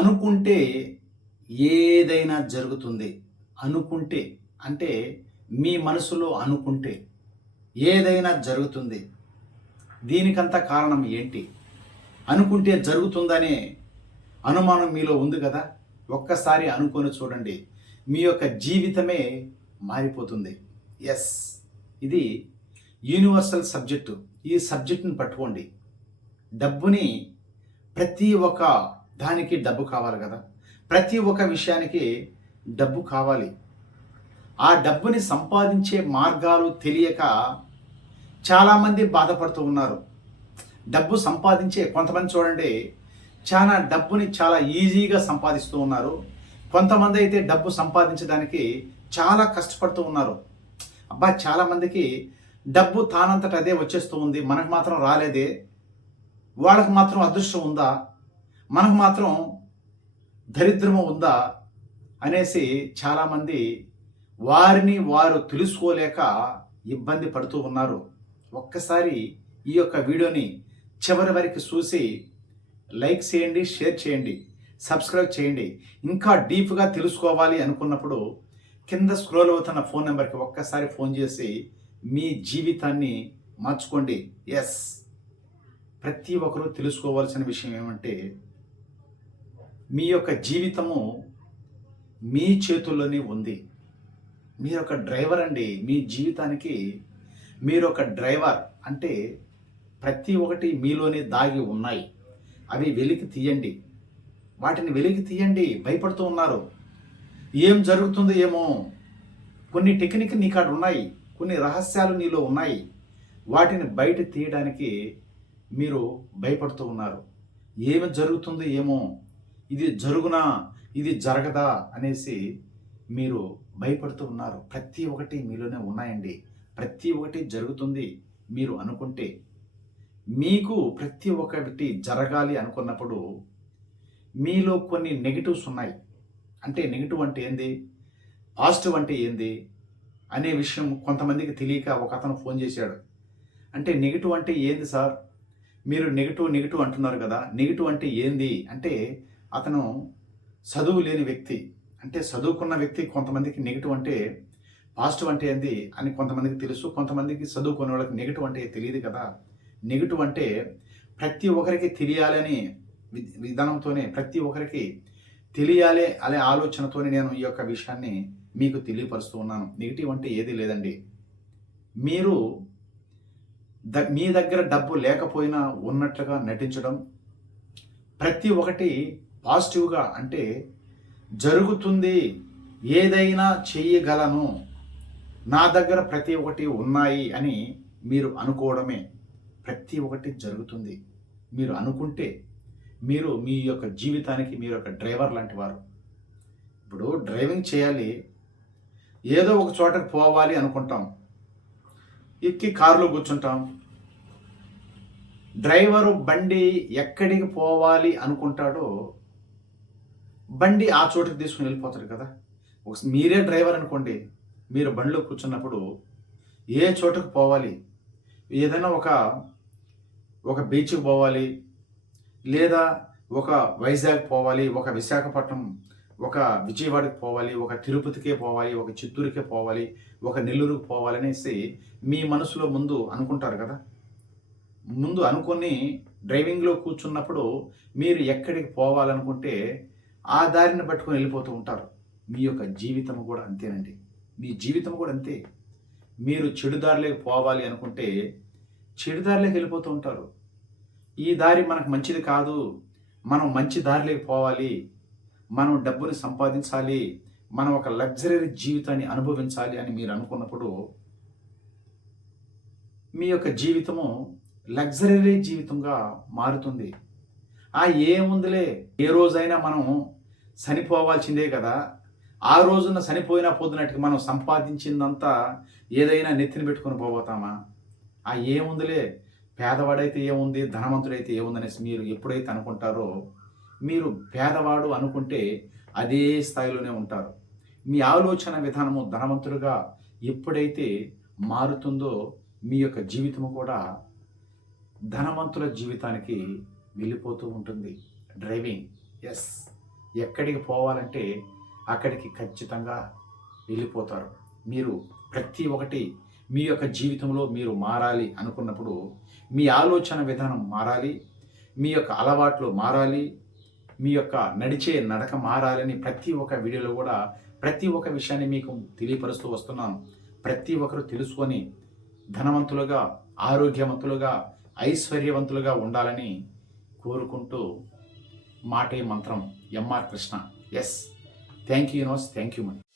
అనుకుంటే ఏదైనా జరుగుతుంది. అనుకుంటే అంటే మీ మనసులో అనుకుంటే ఏదైనా జరుగుతుంది. దీనికంతా కారణం ఏంటి? అనుకుంటే జరుగుతుందనే అనుమానం మీలో ఉంది కదా! ఒక్కసారి అనుకొని చూడండి. మీ యొక్క జీవితమే మారిపోతుంది. యెస్! ఇది యూనివర్సల్ సబ్జెక్టు. ఈ సబ్జెక్ట్‌ని పట్టుకోండి. డబ్బుని ప్రతి ఒక్క దానికి డబ్బు కావాలి కదా! ప్రతి ఒక్క విషయానికి డబ్బు కావాలి. ఆ డబ్బుని సంపాదించే మార్గాలు తెలియక చాలామంది బాధపడుతూ ఉన్నారు. డబ్బు సంపాదించే కొంతమంది చూడండి, చాలా డబ్బుని చాలా ఈజీగా సంపాదిస్తూ ఉన్నారు. కొంతమంది అయితే డబ్బు సంపాదించడానికి చాలా కష్టపడుతూ ఉన్నారు. అబ్బా! చాలామందికి డబ్బు తానంతట అదే వచ్చేస్తూ ఉంది. మనకు మాత్రం రాలేదే. వాళ్ళకు మాత్రం అదృష్టం ఉందా? మనకు మాత్రం దరిద్రము ఉందా? అనేసి చాలామంది వారిని వారు తెలుసుకోలేక ఇబ్బంది పడుతూ ఉన్నారు. ఒక్కసారి ఈ యొక్క వీడియోని చివరి వరకు చూసి లైక్ చేయండి, షేర్ చేయండి, సబ్స్క్రైబ్ చేయండి. ఇంకా డీప్గా తెలుసుకోవాలి అనుకున్నప్పుడు కింద స్క్రోల్ అవుతున్న ఫోన్ నెంబర్కి ఒక్కసారి ఫోన్ చేసి మీ జీవితాన్ని మార్చుకోండి. ఎస్, ప్రతి ఒక్కరూ తెలుసుకోవాల్సిన విషయం ఏమంటే మీ యొక్క జీవితము మీ చేతుల్లోనే ఉంది. మీరు ఒక డ్రైవర్ అండి. మీ జీవితానికి మీరు ఒక డ్రైవర్. అంటే ప్రతి ఒక్కటి మీలోనే దాగి ఉన్నాయి. అవి వెలికి తీయండి. వాటిని వెలికి తీయండి. భయపడుతూ ఉన్నారు. ఏం జరుగుతుందో ఏమో. కొన్ని టెక్నిక్ నీ కాడ ఉన్నాయి. కొన్ని రహస్యాలు నీలో ఉన్నాయి. వాటిని బయట తీయడానికి మీరు భయపడుతూ ఉన్నారు. ఏమి జరుగుతుందో ఏమో, ఇది జరుగునా, ఇది జరగదా అనేసి మీరు భయపడుతూ ఉన్నారు. ప్రతి ఒక్కటి మీలోనే ఉన్నాయండి. ప్రతి ఒక్కటి జరుగుతుంది మీరు అనుకుంటే. మీకు ప్రతి ఒక్కటి జరగాలి అనుకున్నప్పుడు మీలో కొన్ని నెగిటివ్స్ ఉన్నాయి. అంటే నెగిటివ్ అంటే ఏంది, పాజిటివ్ అంటే ఏంది అనే విషయం కొంతమందికి తెలియక ఒక అతను ఫోన్ చేశాడు. అంటే నెగిటివ్ అంటే ఏంది సార్, మీరు నెగిటివ్ అంటున్నారు కదా, నెగిటివ్ అంటే ఏంది అంటే అతను చదువు లేని వ్యక్తి. అంటే చదువుకున్న వ్యక్తి కొంతమందికి నెగిటివ్ అంటే పాజిటివ్ అంటే ఏంది అని కొంతమందికి తెలుసు. కొంతమందికి చదువుకునే వాళ్ళకి నెగిటివ్ అంటే తెలియదు కదా. నెగిటివ్ అంటే ప్రతి ఒక్కరికి తెలియాలని విధానంతోనే, ప్రతి ఒక్కరికి తెలియాలి అనే ఆలోచనతోనే నేను ఈ యొక్క విషయాన్ని మీకు తెలియపరుస్తూ ఉన్నాను. నెగిటివ్ అంటే ఏది లేదండి. మీరు మీ దగ్గర డబ్బు లేకపోయినా ఉన్నట్లుగా నటించడం. ప్రతి ఒక్కటి పాజిటివ్గా అంటే జరుగుతుంది, ఏదైనా చేయగలను, నా దగ్గర ప్రతి ఒక్కటి ఉన్నాయి అని మీరు అనుకోవడమే. ప్రతి ఒక్కటి జరుగుతుంది మీరు అనుకుంటే. మీరు మీ యొక్క జీవితానికి మీరు ఒక డ్రైవర్ లాంటి వారు. ఇప్పుడు డ్రైవింగ్ చేయాలి, ఏదో ఒక చోటకు పోవాలి అనుకుంటాం. ఎక్కి కారులో కూర్చుంటాం. డ్రైవరు బండి ఎక్కడికి పోవాలి అనుకుంటాడో బండి ఆ చోటుకి తీసుకుని వెళ్ళిపోతాడు కదా. మీరే డ్రైవర్ అనుకోండి. మీరు బండిలో కూర్చున్నప్పుడు ఏ చోటుకు పోవాలి, ఏదైనా ఒక బీచ్కి పోవాలి, లేదా ఒక వైజాగ్ పోవాలి, ఒక విశాఖపట్నం, ఒక విజయవాడకి పోవాలి, ఒక తిరుపతికే పోవాలి, ఒక చిత్తూరుకే పోవాలి, ఒక నెల్లూరుకి పోవాలి అనేసి మీ మనసులో ముందు అనుకుంటారు కదా. ముందు అనుకొని డ్రైవింగ్లో కూర్చున్నప్పుడు మీరు ఎక్కడికి పోవాలనుకుంటే ఆ దారిని పట్టుకొని వెళ్ళిపోతూ ఉంటారు. మీ యొక్క జీవితం కూడా అంతేనండి. మీ జీవితం కూడా అంతే. మీరు చెడు దారిలోకి పోవాలి అనుకుంటే చెడు దారిలోకి వెళ్ళిపోతూ ఉంటారు. ఈ దారి మనకు మంచిది కాదు, మనం మంచి దారిలోకి పోవాలి, మనం డబ్బుని సంపాదించాలి, మనం ఒక లగ్జరీ జీవితాన్ని అనుభవించాలి అని మీరు అనుకున్నప్పుడు మీ యొక్క జీవితము లగ్జరీ జీవితంగా మారుతుంది. ఏముందిలే, ఏ రోజైనా మనం చనిపోవాల్సిందే కదా, ఆ రోజున చనిపోయినా పోతున్నట్టుగా మనం సంపాదించిందంతా ఏదైనా నెత్తిని పెట్టుకొని పోతామా? ఏముందిలే, పేదవాడైతే ఏముంది, ధనవంతుడైతే ఏముందనేసి మీరు ఎప్పుడైతే అనుకుంటారో, మీరు పేదవాడు అనుకుంటే అదే స్థాయిలోనే ఉంటారు. మీ ఆలోచన విధానము ధనవంతులుగా ఎప్పుడైతే మారుతుందో మీ యొక్క జీవితము కూడా ధనవంతుల జీవితానికి వెళ్ళిపోతూ ఉంటుంది. డ్రైవింగ్, ఎస్, ఎక్కడికి పోవాలంటే అక్కడికి ఖచ్చితంగా వెళ్ళిపోతారు. మీరు ప్రతి ఒక్కటి మీ యొక్క జీవితంలో మీరు మారాలి అనుకున్నప్పుడు మీ ఆలోచన విధానం మారాలి, మీ యొక్క అలవాట్లు మారాలి, మీ యొక్క నడిచే నడక మారాలని ప్రతి ఒక్క వీడియోలో కూడా ప్రతి ఒక్క విషయాన్ని మీకు తెలియపరుస్తూ వస్తున్నాను. ప్రతి ఒక్కరు తెలుసుకొని ధనవంతులుగా, ఆరోగ్యవంతులుగా, ఐశ్వర్యవంతులుగా ఉండాలని కోరుకుంటూ మాటే మంత్రం MR Krishna. Yes, thank you universe, thank you money.